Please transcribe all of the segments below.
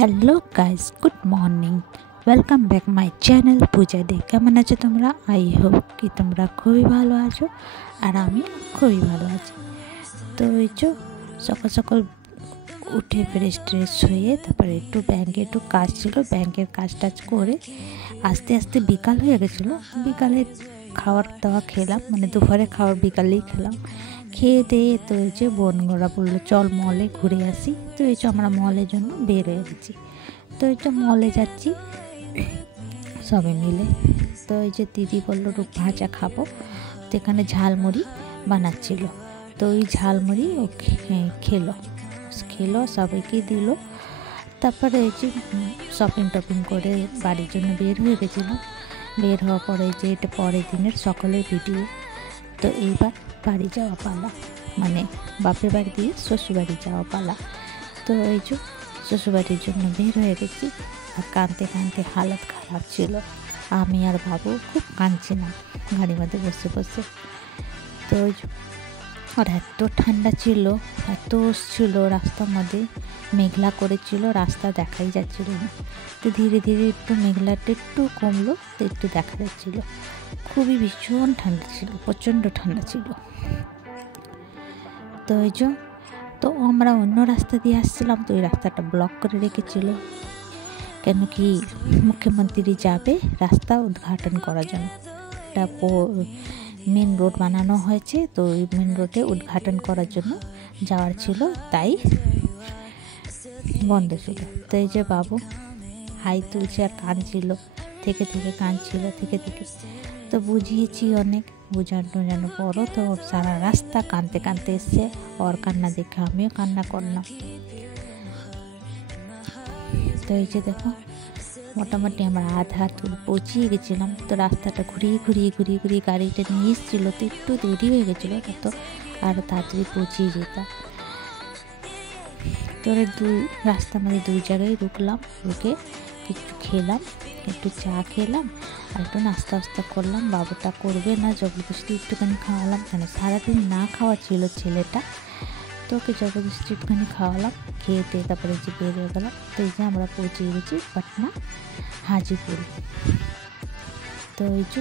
Hello guys, good morning. Welcome back my channel Puja day. কেমন আছো তোমরা? I hope কি তোমরা খুবই ভালো আছো, আর আমি খুবই ভালো আছি। তো এই যে সকাল সকাল উঠে ফ্রেশ ট্রেশ হয়ে তারপরে একটু ব্যাংকে একটু কাজ ছিল, ব্যাংকের কাজ টাজ করে আস্তে আস্তে বিকাল হয়ে গেছিলো। বিকালে খাওয়ার দাওয়া খেলাম, মানে দুপুরে খাওয়ার বিকালেই খেলাম। খেয়ে দিয়ে তো এই যে বোনগোরা বললো চল মলে ঘুরে আসি। তো এই যে আমরা মলের জন্য বের হয়ে গেছি। তো এই যে মলে যাচ্ছি সবাই মিলে। তো এই যে দিদি বললো ভাজা খাবো, তো এখানে ঝালমুড়ি বানাচ্ছিল। তো ওই ঝালমুড়ি ও খেলো সবাইকে দিল। তারপরে এই যে শপিং টপিং করে বাড়ির জন্য বের হয়ে গেছিলো। বের হওয়ার পরে যে এটা পরের দিনের সকালের ভিডিও। তো এইবার বাড়ি যাওয়া পালা, মানে বাপের বাড়ি দিয়ে শ্বশুরবাড়ি যাওয়া পালা। তো এই যে শ্বশুরবাড়ির জন্য বের হয়ে গেছি, আর কাঁদতে কাঁদতে হালত খারাপ ছিল। আমি আর বাবু খুব কাঁদছিলাম গাড়ির মধ্যে বসে বসে। তো আর এত ঠান্ডা ছিল, এত ছিল রাস্তার মধ্যে, মেঘলা করেছিল, রাস্তা দেখাই যাচ্ছিল না। তো ধীরে ধীরে একটু মেঘলাটা একটু কমলো, তো একটু দেখা যাচ্ছিলো। খুবই ভীষণ ঠান্ডা ছিল, প্রচণ্ড ঠান্ডা ছিল। তো এই যে তো আমরা অন্য রাস্তা দিয়ে আসছিলাম, তো ওই রাস্তাটা ব্লক করে রেখেছিল, কেন কি মুখ্যমন্ত্রী যাবে রাস্তা উদ্ঘাটন করার জন্য। এটা মেন রোড বানানো হয়েছে, তো ওই মেন রোডে উদ্ঘাটন করার জন্য যাওয়ার ছিল, তাই বন্ধ ছিল। তো এই যে বাবু হাই তুলছে আর কাঁদছিল, থেকে কাঁদছিল থেকে। তো বুঝিয়েছি অনেক, বোঝানো যেন বড়। তো সারা রাস্তা কাঁদতে কাঁদতে এসছে, ওর কান্না দেখে আমিও কান্না করলাম। তো এই যে দেখো মোটামুটি আমরা আধা পৌঁছিয়ে গেছিলাম। তো রাস্তাটা ঘুরিয়ে গাড়িটা নিয়ে এসেছিলো, তো একটু দেরি হয়ে গেছিলো, তো আরও তাড়াতাড়ি পৌঁছিয়ে যেতাম। তো রাস্তার মধ্যে দুই জায়গায় রুকলাম, রুকে একটু খেলাম, একটু চা খেলাম আর একটু নাস্তা করলাম। বাবুটা করবে না, জবরদস্তি একটুখানি খাওয়ালাম, কেন সারাদিন না খাওয়া ছিল ছেলেটা, তো ওকে জবরদস্তি একটুখানি খাওয়ালাম। খেয়ে তারপরে যে বেরিয়ে গেলাম। তো এই যে আমরা পৌঁছে গেছি পাটনা হাজিপুর। তো এই যে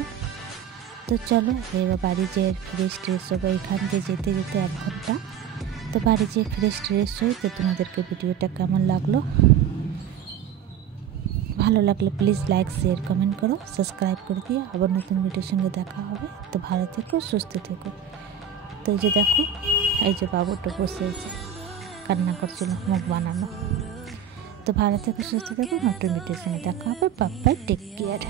তো চলো এবার বাড়ি যেয়ে ফ্রেশ ট্রেশ হবো। এখান থেকে যেতে 1 ঘন্টা। তো বাড়ি যেয়ে ফ্রেশ ট্রেশ হই। তো তোমাদেরকে ভিডিওটা কেমন লাগলো, ভালো লাগলে প্লিজ লাইক শেয়ার কমেন্ট করো, সাবস্ক্রাইব করে দিও। আবার নতুন ভিডিওর সঙ্গে দেখা হবে। তো ভালো থেকো, সুস্থ থেকো। তো এই যে দেখো, এই যে বাবুটা বসে আছে, কান্না করছিল, মুখ বানানো। তো ভালো থেকো, সুস্থ থেকো, নতুন ভিডিওর সঙ্গে দেখা হবে। Bye bye, take care.